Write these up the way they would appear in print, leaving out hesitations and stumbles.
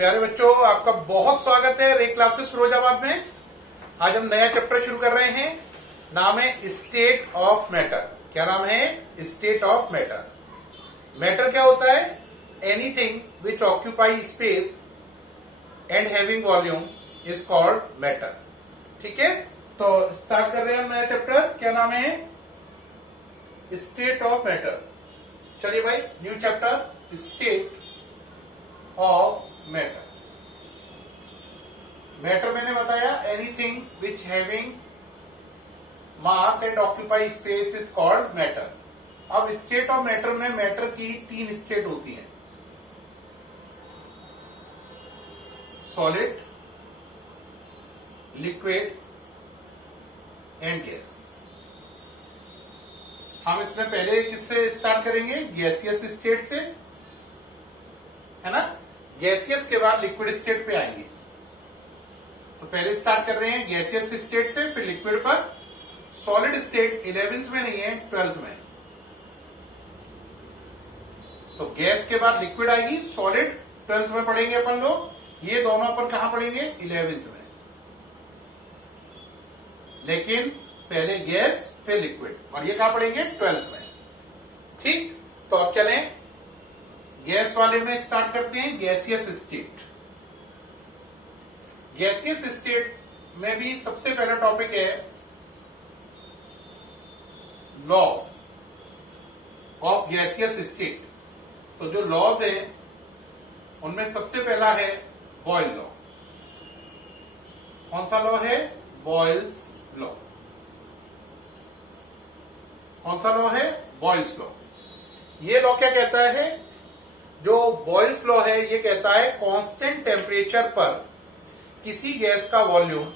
प्यारे बच्चों, आपका बहुत स्वागत है रे क्लासेस फिरोजाबाद में। आज हम नया चैप्टर शुरू कर रहे हैं। नाम है स्टेट ऑफ मैटर। क्या नाम है? State of matter. मैटर क्या होता है? Anything which occupy space and having volume is called matter. ठीक है, तो स्टार्ट कर रहे हैं हम नया चैप्टर। क्या नाम है? State of matter. चलिए भाई, new chapter, state of matter. Matter मैंने बताया anything which having mass and occupy space is called matter. अब स्टेट ऑफ मैटर में मैटर की तीन स्टेट होती हैं: सॉलिड, लिक्विड एंड गैस। हम इसमें पहले किससे स्टार्ट करेंगे? गैसियस स्टेट से, है ना। गैसियस के बाद लिक्विड स्टेट पे आएंगे। तो पहले स्टार्ट कर रहे हैं गैसियस स्टेट से, फिर लिक्विड पर। सॉलिड स्टेट 11th में नहीं है, 12th में। तो गैस के बाद लिक्विड आएगी, सॉलिड 12th में पढ़ेंगे अपन लोग। ये दोनों अपन कहां पढ़ेंगे? 11th में। लेकिन पहले गैस फिर लिक्विड, और ये कहां पढ़ेंगे? 12th में। ठीक, तो अब चलें गैस वाले में स्टार्ट करते हैं। Gaseous state. गैसियस स्टेट में भी सबसे पहला टॉपिक है लॉज ऑफ गैसियस स्टेट। तो जो लॉज है उनमें सबसे पहला है बॉयल लॉ। कौन सा लॉ है? Boyle's law. कौन सा लॉ है? Boyle's law. ये लॉ क्या कहता है? जो बॉयल्स लॉ है ये कहता है कांस्टेंट टेम्परेचर पर किसी गैस का वॉल्यूम,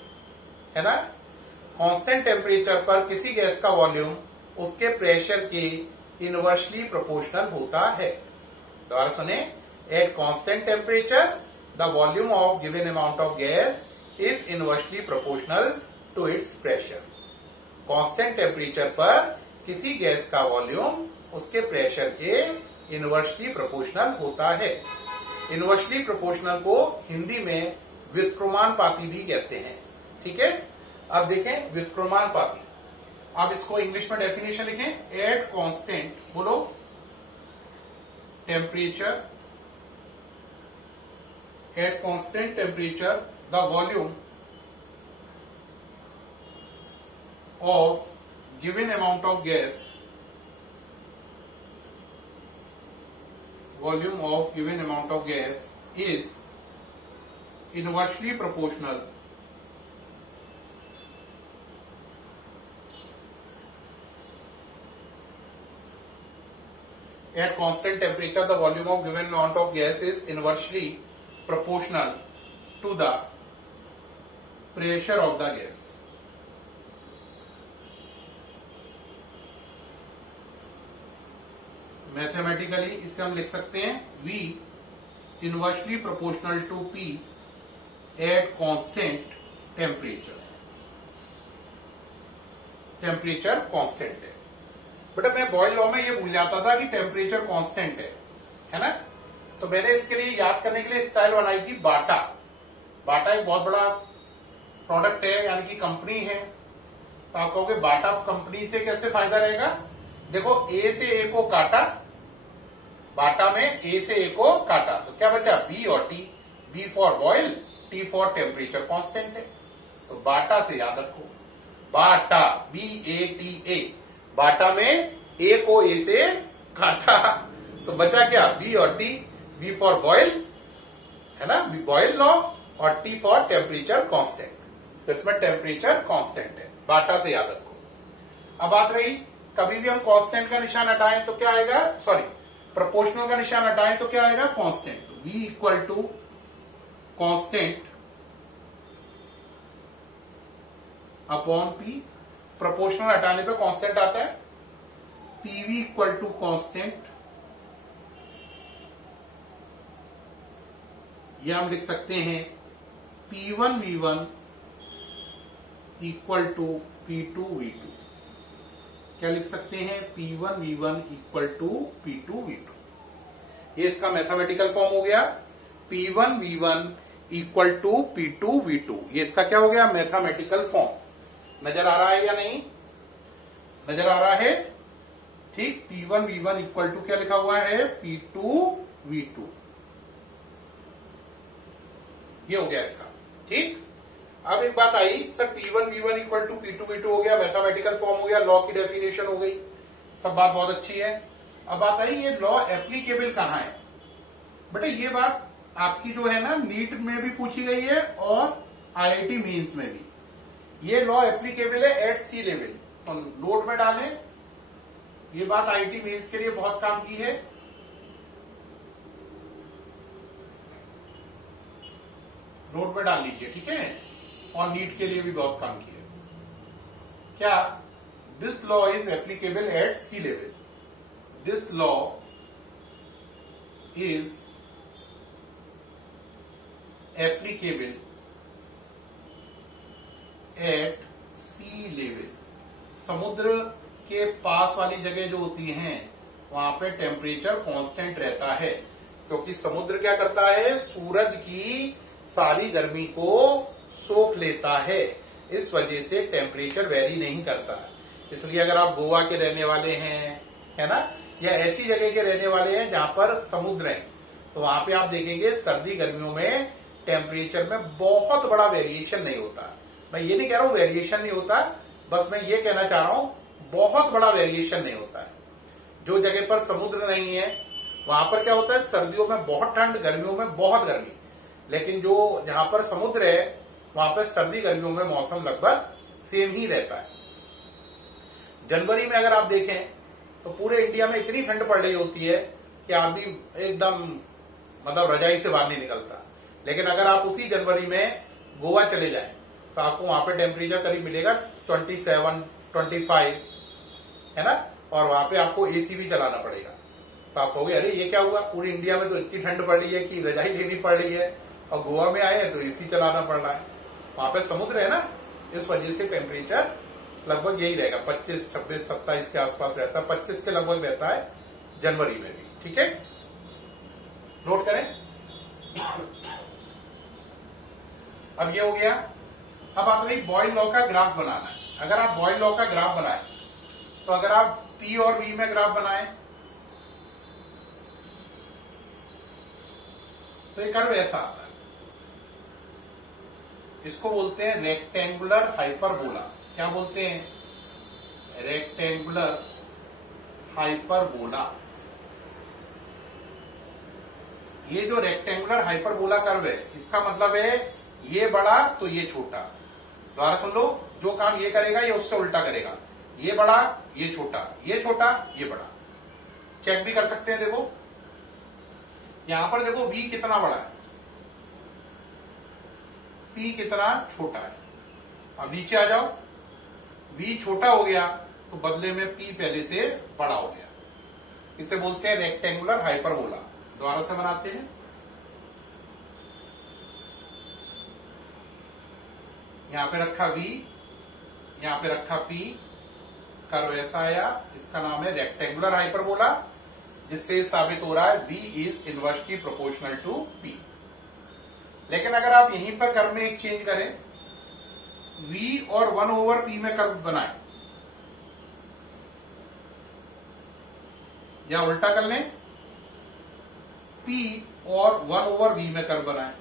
है ना, कांस्टेंट टेम्परेचर पर किसी गैस का वॉल्यूम उसके प्रेशर के इनवर्सली प्रोपोर्शनल होता है। दोबारा सुने, at constant temperature the volume of given amount of gas is inversely proportional to its pressure. Constant temperature पर किसी गैस का वॉल्यूम उसके प्रेशर के इनवर्सली प्रोपोर्शनल होता है। इनवर्सली प्रोपोर्शनल को हिंदी में व्युत्क्रमानुपाती भी कहते हैं। ठीक है, अब देखें व्युत्क्रमानुपाती। आप इसको इंग्लिश में डेफिनेशन लिखें। एट कांस्टेंट, बोलो, temperature, eight constant temperature the volume of given amount of gas, volume of given amount of gas is inversely proportional at constant temperature the volume of given amount of gas is inversely proportional to the pressure of the gas। Mathematically इसे हम लिख सकते हैं V inversely proportional to P at constant temperature. Temperature constant है। बेटा मैं boil law में ये भूल जाता था कि टेम्परेचर कांस्टेंट है ना। तो मैंने इसके लिए याद करने के लिए स्टाइल बनाई थी बाटा। बाटा एक बहुत बड़ा प्रोडक्ट है, यानी कि कंपनी है। तो आप कहोगे बाटा कंपनी से कैसे फायदा रहेगा? देखो, ए से ए को काटा, बाटा में ए से ए को काटा, तो क्या बचा? बी और T. B for Boyle, T for temperature constant है। तो बाटा से याद रखो, बाटा, BATA। बाटा में ए को ए से काटा, तो बचा क्या? बी और टी। बी फॉर बॉयल, है ना, बॉयल लॉ, और टी फॉर टेम्परेचर कांस्टेंट। तो इसमें टेम्परेचर कांस्टेंट है, बाटा से याद रखो। अब बात रही, कभी भी हम कांस्टेंट का निशान हटाएं तो क्या आएगा? सॉरी, प्रोपोर्शनल का निशान हटाएं तो क्या आएगा? Constant. V equal to constant upon P। Proportional हटाने पे कांस्टेंट आता है। PV इक्वल टू कांस्टेंट, या हम लिख सकते हैं P1V1 इक्वल टू P2V2। क्या लिख सकते हैं? P1V1 equal to P2V2। ये इसका मैथमेटिकल फॉर्म हो गया। P1V1 equal to P2V2। ये इसका क्या हो गया, मैथमेटिकल फॉर्म। नजर आ रहा है या नहीं, नजर आ रहा है? ठीक, P1V1 इक्वल टू क्या लिखा हुआ है, P2V2। ये हो गया इसका। ठीक, अब एक बात आई sir, P1V1 equal to P2V2 हो गया, मैथमेटिकल फॉर्म हो गया, लॉ की डेफिनेशन हो गई, सब बात बहुत अच्छी है। अब बात आई ये लॉ एप्लीकेबल कहां है। बेटा ये बात आपकी जो है ना नीट में भी पूछी गई है और आईआईटी मेंस में भी। ये लॉ एप्लीकेबल है एट सी लेवल, तो नोट में डालें, ये बात आईआईटी मेंस के लिए बहुत काम की है। नोट में डाल लीजिए, ठीक है, और नीट के लिए भी बहुत काम की है। क्या, this law is applicable at sea level, this law is applicable at sea level. समुद्र के पास वाली जगह जो होती हैं वहां पे टेम्परेचर कांस्टेंट रहता है, क्योंकि समुद्र क्या करता है, सूरज की सारी गर्मी को सोख लेता है, इस वजह से टेम्परेचर वेरी नहीं करता। इसलिए अगर आप गोवा के रहने वाले हैं, है ना, या ऐसी जगह के रहने वाले हैं जहां पर समुद्र है, तो वहां पे आप देखेंगे सर्दी गर्मियों में टेम्परेचर में बहुत बड़ा वेरिएशन नहीं होता। मैं ये नहीं कह रहा हूं वेरिएशन नहीं होता, बस मैं ये कहना चाह रहा हूं बहुत बड़ा वेरिएशन नहीं होता है। जो जगह पर समुद्र नहीं है वहां पर क्या होता है, सर्दियों में बहुत ठंड, गर्मियों में बहुत गर्मी। लेकिन जो जहां पर समुद्र है वहां पर सर्दी गर्मियों में मौसम लगभग सेम ही रहता है। जनवरी में अगर आप देखें तो पूरे इंडिया में इतनी ठंड पड़ रही होती है कि आदमी एकदम मतलब रजाई से बाहर नहीं निकलता। लेकिन अगर आप उसी जनवरी में गोवा चले जाएं तो आपको वहां पे टेम्परेचर करीब मिलेगा 27, 25, है ना, और वहां पे आपको एसी भी चलाना पड़ेगा। तो आप कहोगे अरे ये क्या हुआ, पूरी इंडिया में तो इतनी ठंड पड़ रही है कि रजाई लेनी पड़ रही है, और गोवा में आए हैं तो एसी चलाना पड़ रहा है। वहां पे समुद्र है ना, इस वजह से टेम्परेचर लगभग यही रहेगा, 25, 26, 27 के आसपास रहता है, 25 के लगभग रहता है जनवरी में भी। ठीक है, नोट करें। अब ये हो गया। अब आप रही बॉयल लॉ का ग्राफ बनाना है। अगर आप बॉयल लॉ का ग्राफ बनाए तो अगर आप P और V में ग्राफ बनाए तो ये कर्व ऐसा आता है, इसको बोलते हैं रेक्टेंगुलर हाइपरबोला। क्या बोलते हैं, रेक्टेंगुलर हाइपरबोला। ये जो रेक्टेंगुलर हाइपरबोला कर्व है इसका मतलब है ये बड़ा तो ये छोटा। दोबारा सुन लो, जो काम ये करेगा ये उससे उल्टा करेगा, ये बड़ा ये छोटा, ये छोटा ये बड़ा। चेक भी कर सकते हैं, देखो यहां पर देखो V कितना बड़ा है, P कितना छोटा है। अब नीचे आ जाओ, V छोटा हो गया तो बदले में P पहले से बड़ा हो गया। इसे बोलते हैं रेक्टेंगुलर हाइपरबोला। दोबारा से बनाते हैं, यहां पे रखा V, यहां पे रखा P, कर्व ऐसा आया, इसका नाम है रेक्टेंगुलर हाइपरबोला, जिससे साबित हो रहा है V is inversely proportional to P। लेकिन अगर आप यहीं पर कर्व में एक चेंज करें, V और 1/P में कर्व बनाए, या उल्टा कर लें P और 1/V में कर्व बनाए,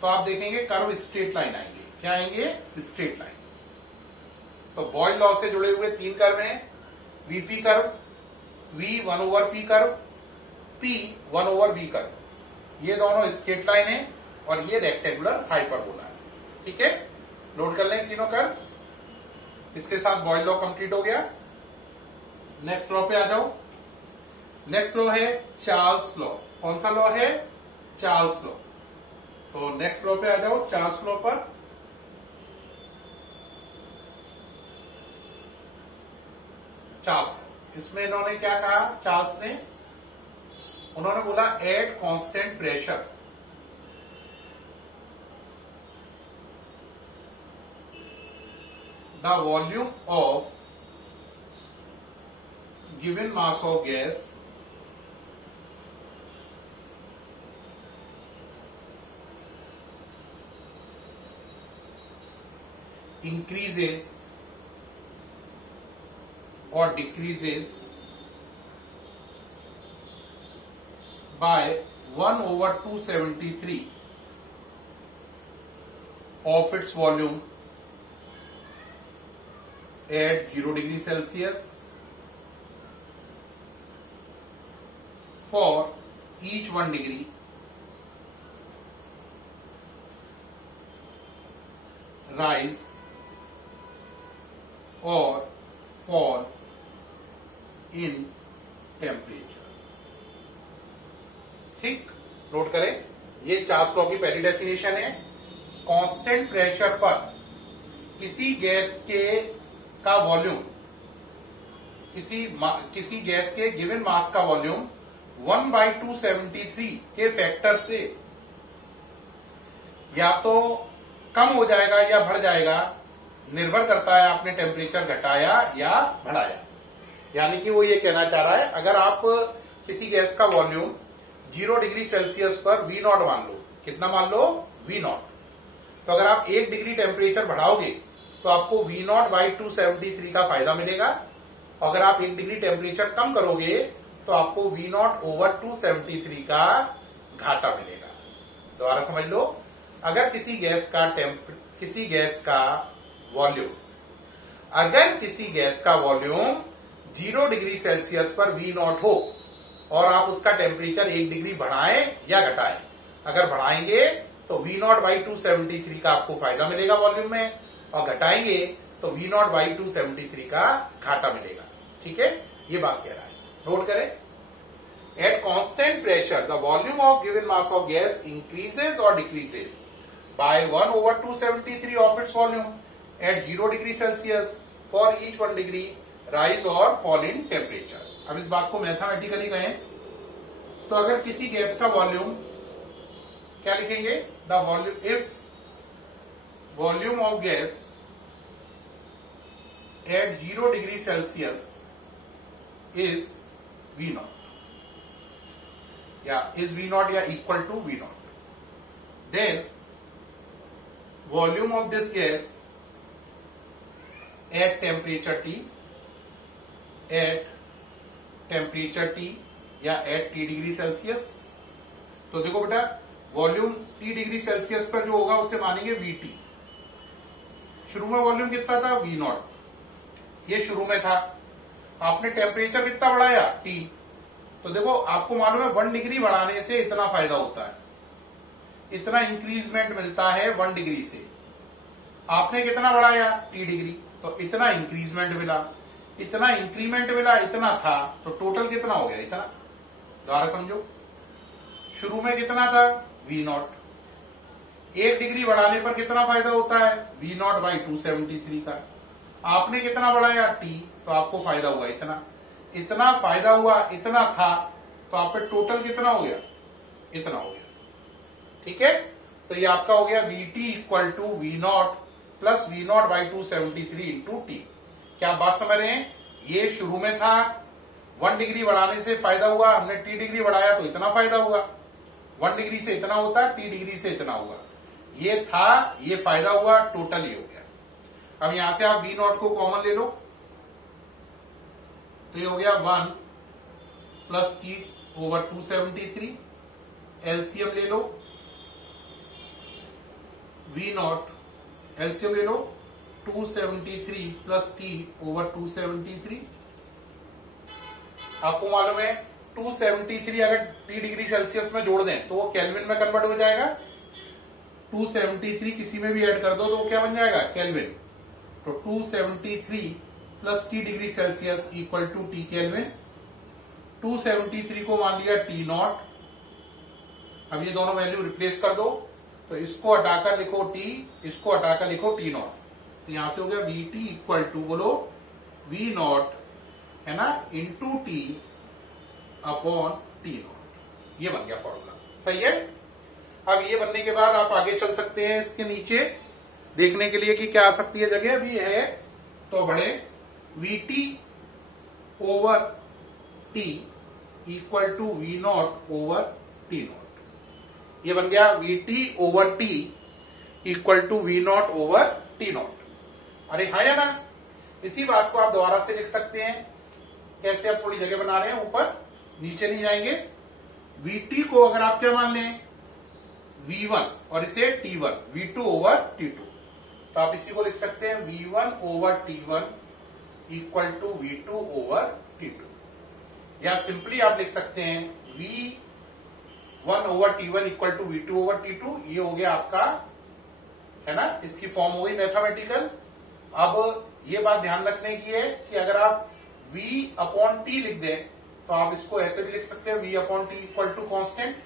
तो आप देखेंगे कर्व स्ट्रेट लाइन आएंगे। क्या आएंगे, स्ट्रेट लाइन। तो बॉयल लॉ से जुड़े हुए 3 कर्व हैं, VP curve, V 1/P curve, P 1/V curve. ये दोनों स्ट्रेट लाइन है और ये रेक्टेंगुलर हाइपरबोला है। ठीक है, नोट कर लें तीनों कर्व। इसके साथ बॉयल लॉ कंप्लीट हो गया। नेक्स्ट लॉ पे आ जाओ। नेक्स्ट लॉ है चार्ल्स लॉ। कौन सा लॉ है, चार्ल्स लॉ। तो नेक्स्ट लॉ पे आ जाओ, चार्ल्स लॉ पर। चार्ल्स लॉ, इसमें इन्होंने क्या कहा, चार्ल्स ने, उन्होंने बोला eight constant pressure the volume of given mass of gas increases or decreases by 1/273 of its volume at 0 degree Celsius for each 1 degree rise or fall in temperature। ठीक, note करें, ये चार्ल्स लॉ की पहली definition है। Constant pressure पर किसी gas के का वॉल्यूम, किसी गैस के गिवन मास का वॉल्यूम 1/273 के फैक्टर से या तो कम हो जाएगा या बढ़ जाएगा, निर्भर करता है आपने टेम्परेचर घटाया या बढ़ाया। यानी कि वो ये कहना चाह रहा है, अगर आप किसी गैस का वॉल्यूम 0 डिग्री सेल्सियस पर V0 मान लो, कितना मान लो, V0, तो अगर आप 1 डिग्री टेम्परेचर बढ़ाओगे तो आपको V0/273 का फायदा मिलेगा। अगर आप 1 डिग्री टेम्परेचर कम करोगे तो आपको V0/273 का घाटा मिलेगा। दोबारा समझ लो, अगर किसी गैस का वॉल्यूम 0 डिग्री सेल्सियस पर V0 हो और आप उसका टेम्परेचर 1 डिग्री बढ़ाएं या घटाएं, अगर बढ़ाएंगे तो V0/273 का आपको फायदा मिलेगा वॉल्यूम में, और घटाएंगे तो V0/273 का घाटा मिलेगा। ठीक है, ये बात कह रहा है, नोट करें। At constant pressure the volume of given mass of gas increases और decreases by 1/273 of its volume at 0 degree Celsius for each 1 degree rise और फॉल इन टेम्परेचर। अब इस बात को मैथमेटिकली कहें तो अगर किसी गैस का वॉल्यूम, क्या लिखेंगे, the volume, if volume of gas at 0 degree Celsius is V0 या is V0 या equal to V0, then volume of this gas at temperature T या at T डिग्री सेल्सियस। तो देखो बेटा, वॉल्यूम T डिग्री सेल्सियस पर जो होगा उसे मानेंगे VT। शुरू में वॉल्यूम कितना था, V0, ये शुरू में था। आपने टेम्परेचर कितना बढ़ाया, T, तो देखो आपको मालूम है 1 डिग्री बढ़ाने से इतना फायदा होता है, इतना इंक्रीजमेंट मिलता है 1 डिग्री से। आपने कितना बढ़ाया, T डिग्री, तो इतना इंक्रीजमेंट मिला, इतना इंक्रीमेंट मिला, इतना था, तो टोटल कितना हो गया, इतना। दोबारा समझो, शुरू में कितना था, V0, 1 डिग्री बढ़ाने पर कितना फायदा होता है, V0/273 का। आपने कितना बढ़ाया, T, तो आपको फायदा हुआ इतना, इतना फायदा हुआ, इतना था, तो आप पे टोटल कितना हो गया, इतना हो गया। ठीक है, तो ये आपका हो गया VT = V0 plus V0/273 into T। क्या आप बात समझ रहे हैं, ये शुरू में था, 1 डिग्री बढ़ाने से फायदा हुआ, हमने T डिग्री बढ़ाया तो इतना फायदा हुआ, 1 डिग्री से इतना होता, T डिग्री से इतना हुआ, ये था, ये फायदा हुआ, टोटल ये हो गया। अब यहां से आप V0 को कॉमन ले लो, तो ये हो गया 1 प्लस T/273, एलसीएम ले लो, V0 एलसीएम ले लो, 273 प्लस T/273। आपको मालूम है 273 अगर T डिग्री सेल्सियस में जोड़ दें तो वो केल्विन में कन्वर्ट हो जाएगा। 273 किसी में भी ऐड कर दो तो वो क्या बन जाएगा, केल्विन। तो 273 plus T degree Celsius equal to T kelvin. 273 को मान लिया T0। अब ये दोनों वैल्यू रिप्लेस कर दो, तो इसको हटाकर लिखो T, इसको हटाकर लिखो T0। तो यहां से हो गया VT इक्वल टू, बोलो, V0 है ना, इंटू T अपॉन T0। ये बन गया फॉर्मूला, सही है। अब ये बनने के बाद आप आगे चल सकते हैं इसके नीचे देखने के लिए कि क्या आ सकती है जगह। अभी है तो बड़े VT over T equal to V0 over T0। ये बन गया VT over T equal to V0 over T0। अरे हाँ या ना? इसी बात को आप दोबारा से लिख सकते हैं। कैसे? आप थोड़ी जगह बना रहे हैं, ऊपर नीचे नहीं जाएंगे। Vt को अगर आप क्या मान लें, V1 और इसे T1, V2 ओवर T2, तो आप इसी को लिख सकते हैं V1 over T1 equal to V2 over T2, या सिंपली आप लिख सकते हैं V1 over T1 equal to V2 over T2। ये हो गया आपका, है ना, इसकी फॉर्म हो गई मैथमेटिकल। अब ये बात ध्यान रखने की है कि अगर आप V अपॉन T लिख दें तो आप इसको ऐसे भी लिख सकते हैं V upon T equal to constant,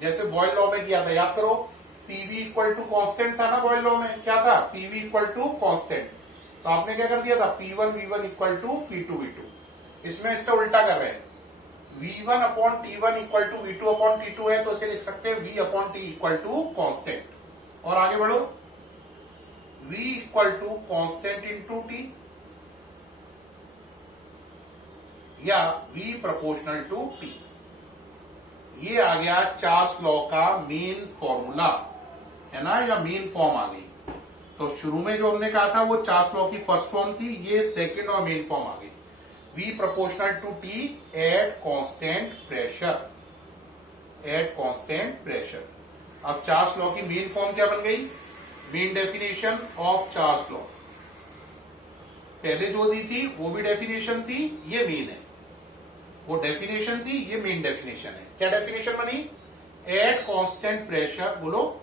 जैसे बॉयल लॉ में किया था, याद करो। PV इक्वल टू कॉन्स्टेंट था ना बॉयल लॉ में, क्या था? PV equal to constant. तो आपने क्या कर दिया था? P1 V1 equal to P2 V2। इसमें इससे उल्टा कर रहे हैं, V1 upon T1 equal to V2 upon T2 है, तो इसे लिख सकते हैं V upon T equal to constant. और आगे बढ़ो, V equal to constant into T, या V प्रोपोर्शनल टू T। ये आ गया चार्ल्स लॉ का मेन फॉर्मूला, है ना, या मेन फॉर्म आ गई। तो शुरू में जो हमने कहा था वो चार्ल्स लॉ की फर्स्ट फॉर्म थी, ये सेकंड और मेन फॉर्म आ गई। V proportional to T at constant pressure, at constant pressure. अब चार्ल्स लॉ की मेन फॉर्म क्या बन गई? Main definition of Charles law. पहले जो दी थी वो भी डेफिनेशन थी, ये मेन है। वो डेफिनेशन थी, ये मेन डेफिनेशन है। क्या डेफिनेशन बनी? एट कांस्टेंट प्रेशर, बोलो।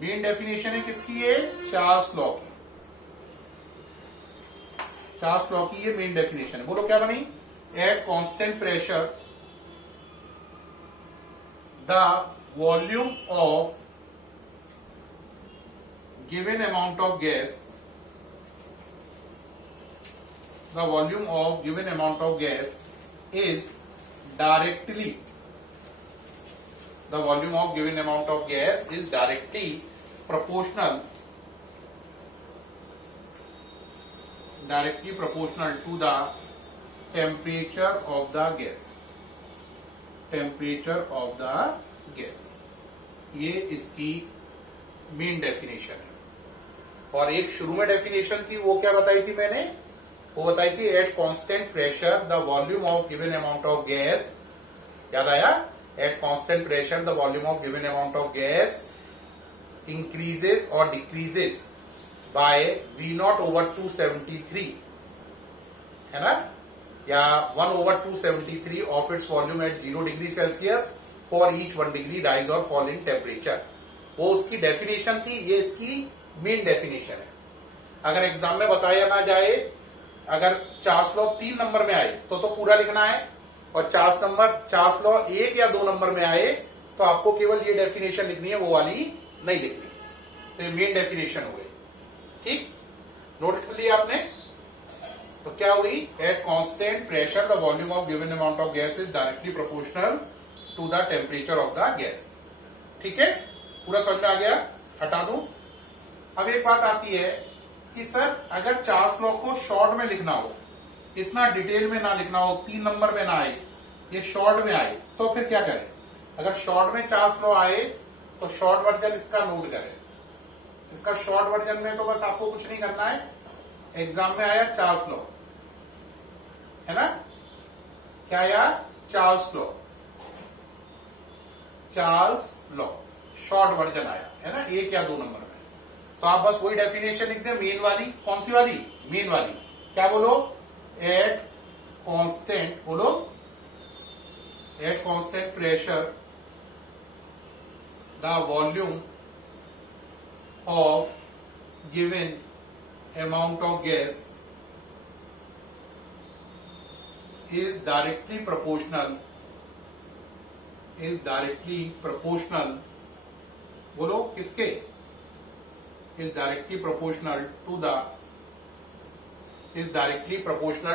मेन डेफिनेशन है किसकी? है चार्ल्स लॉ की। चार्ल्स लॉ की ये मेन डेफिनेशन है। बोलो क्या बनी? Eight constant pressure the volume of given amount of gas, the volume of given amount of gas is directly, the volume of given amount of gas is directly proportional to the temperature of the gas, temperature of the gas। ये इसकी main definition है। और एक शुरू में definition थी, वो क्या बताई थी मैंने? वो बताई थी eight constant pressure the volume of given amount of gas, याद आया? Eight constant pressure the volume of given amount of gas increases और डिक्रीजेस बाय V0 ओवर 273, है ना, या 1 over 273 of its volume at 0 degree Celsius for each 1 degree rise और fall in temperature. वो उसकी definition थी, ये इसकी मेन डेफिनेशन है। अगर एग्जाम में बताया ना जाए, अगर चार्ल्स लॉ 3 नंबर में आए तो पूरा लिखना है, और चार्ल्स लॉ 1 या 2 नंबर में आए तो आपको केवल ये डेफिनेशन लिखनी है, वो वाली नहीं लिखनी। तो ये मेन डेफिनेशन हो गई, ठीक, नोट कर लिया आपने। तो क्या हुई? At constant pressure the volume of given amount of gas is directly proportional to the temperature of the gas. ठीक है, पूरा समझ में आ गया? हटा दूं। अब एक बात आती है कि सर अगर चार्ल्स लॉ को शॉर्ट में लिखना हो, इतना डिटेल में ना लिखना हो, 3 नंबर में ना आए, ये शॉर्ट में आए, तो फिर क्या करें? अगर शॉर्ट में चार्ल्स लॉ आए तो शॉर्ट वर्जन इसका नोट करें। इसका शॉर्ट वर्जन में तो बस आपको कुछ नहीं करना है, एग्जाम में आया चार्ल्स लॉ, है ना, क्या आया? Charles law, Charles law short version आया, है ना, 1 या 2 नंबर में। तो आप बस वही डेफिनेशन लिख दें, मेन वाली। कौन सी वाली? मेन वाली। क्या बोलो? एट कांस्टेंट, बोलो, eight constant pressure the volume of given amount of gas is directly proportional, बोलो किसके? is directly proportional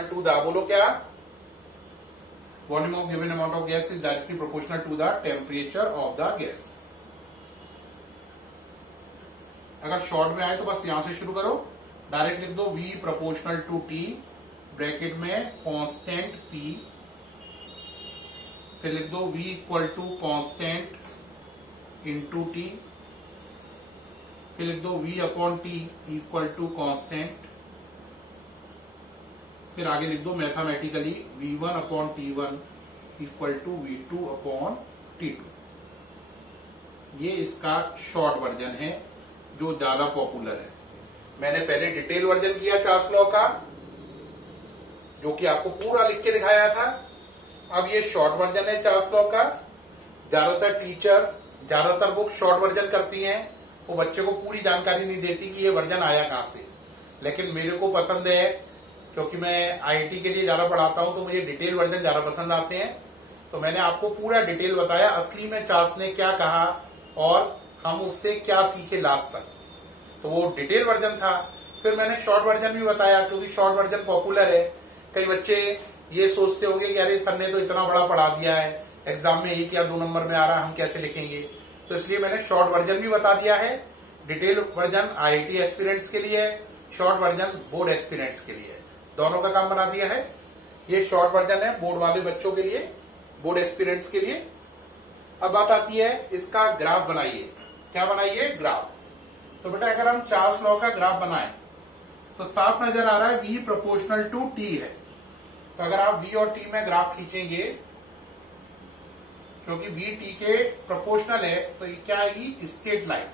to the, बोलो क्या? volume of given amount of gas is directly proportional to the temperature of the gas। अगर short में आए तो बस यहां से शुरू करो, डायरेक्ट लिख दो V proportional to T, bracket में कांस्टेंट P, फिर लिख दो V equal to constant into T, फिर लिख दो v upon T equal to constant, फिर आगे लिख दो mathematically v1 upon t1 equal to v2 upon t2। ये इसका शॉर्ट वर्जन है जो ज्यादा पॉपुलर है। मैंने पहले डिटेल वर्जन किया चार्ल्स लॉ का, जो कि आपको पूरा लिख के दिखाया था। अब ये शॉर्ट वर्जन है चार्ल्स लॉ का। ज्यादातर टीचर, ज्यादातर बुक शॉर्ट वर्जन करती हैं, वो बच्चे को पूरी जानकारी नहीं देती कि ये वर्जन आया कहां से। लेकिन मेरे को पसंद है, क्योंकि मैं आईआईटी के लिए ज्यादा पढ़ाता हूं, तो मुझे डिटेल वर्जन ज्यादा पसंद आते हैं। तो मैंने आपको पूरा डिटेल बताया असली में चार्ल्स ने क्या कहा और हम उससे क्या सीखे लास्ट तक। तो वो डिटेल वर्जन था। फिर मैंने शॉर्ट वर्जन भी बताया, क्योंकि शॉर्ट वर्जन पॉपुलर है। कई बच्चे ये सोचते होंगे कि अरे सर ने तो इतना बड़ा पढ़ा दिया है, एग्जाम में 1 या 2 नंबर में आ रहा है, हम कैसे लिखेंगे। तो इसलिए मैंने शॉर्ट वर्जन भी बता दिया है। डिटेल वर्जन आईआईटी एस्पिरेंट्स के लिए है, शॉर्ट वर्जन बोर्ड एस्पिरेंट्स के लिए है। दोनों का काम बना दिया है। ये शॉर्ट वर्जन है बोर्ड वाले बच्चों के लिए, बोर्ड एस्पिरेंट्स के लिए। अब बात आती है इसका ग्राफ बनाइए। क्या बनाइए? ग्राफ। तो बेटा अगर हम चार्ल्स लॉ का ग्राफ बनाएं तो साफ नजर आ रहा है v प्रोपोर्शनल टू t है। तो अगर आप v और t में ग्राफ खींचेंगे, क्योंकि v t के प्रोपोर्शनल है, तो ये क्या आएगी? स्ट्रेट लाइन,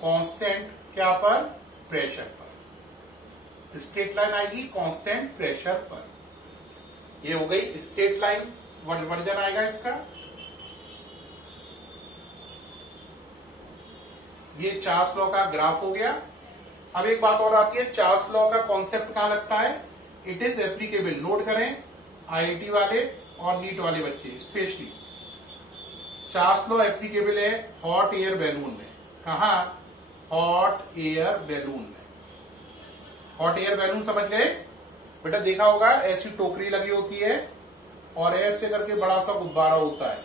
कांस्टेंट क्या पर? प्रेशर पर। स्ट्रेट लाइन आएगी कांस्टेंट प्रेशर पर। ये हो गई स्ट्रेट लाइन वर्जन आएगा इसका। ये चार्ल्स लॉ का ग्राफ हो गया। अब एक बात और आती है, चार्ल्स लॉ का कॉन्सेप्ट कहां लगता है? It is applicable. नोट करें, आईआईटी वाले और नीट वाले बच्चे स्पेशली, चार्ल्स लॉ एप्लीकेबल है हॉट एयर बैलून में। कहा? हॉट एयर बैलून में। हॉट एयर बैलून समझ गए बेटा? देखा होगा ऐसी टोकरी लगी होती है और ऐसे करके बड़ा सा गुब्बारा होता है,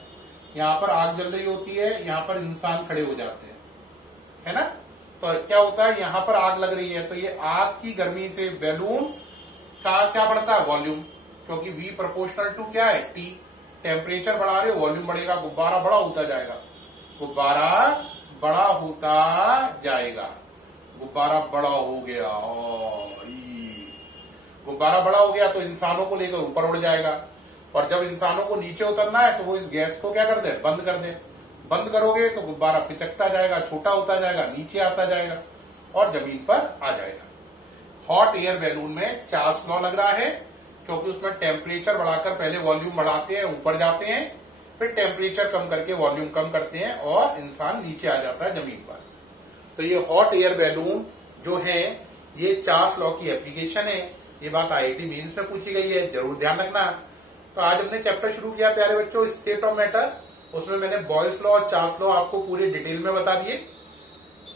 यहाँ पर आग जल रही होती है, यहाँ पर इंसान खड़े हो जाते हैं, है ना। तो क्या होता है, यहाँ पर आग लग रही है, तो ये आग की गर्मी से बैलून का क्या बढ़ता है? वॉल्यूम। क्योंकि v प्रोपोर्शनल टू क्या है? t। टेम्परेचर बढ़ा रहे हो, वॉल्यूम बढ़ेगा, गुब्बारा बड़ा होता जाएगा, गुब्बारा बड़ा होता जाएगा। गुब्बारा बड़ा हो गया, गुब्बारा बड़ा हो गया तो इंसानों को लेकर ऊपर उड़ जाएगा, और जब इंसानों को नीचे उतरना है तो वो इस गैस को क्या कर दे? बंद कर दे। बंद करोगे तो गुब्बारा पिचकता जाएगा, छोटा होता जाएगा, नीचे आता जाएगा और जमीन पर आ जाएगा। हॉट एयर बैलून में चार्ल्स लॉ लग रहा है, क्योंकि उसमें टेम्परेचर बढ़ाकर पहले वॉल्यूम बढ़ाते हैं, ऊपर जाते हैं, फिर टेम्परेचर कम करके वॉल्यूम कम करते हैं और इंसान नीचे आ जाता है जमीन पर। तो ये हॉट एयर बैलून जो है ये चार्ल्स लॉ की एप्लीकेशन है। ये बात आईआईटी मेंस में पूछी गई है, जरूर ध्यान रखना। तो आज हमने चैप्टर शुरू किया प्यारे बच्चों, स्टेट ऑफ मैटर। उसमें मैंने बॉयल्स लॉ और चार्ल्स लॉ आपको पूरे डिटेल में बता दिए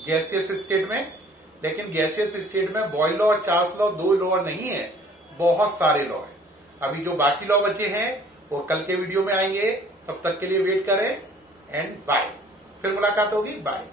गैसियस स्टेट में। लेकिन गैसियस स्टेट में बॉयल लॉ और चार्ल्स लॉ 2 लॉ नहीं है, बहुत सारे लॉ है। अभी जो बाकी लॉ बचे हैं वो कल के वीडियो में आएंगे। तब तक के लिए वेट करें एंड बाय। फिर मुलाकात होगी, बाय।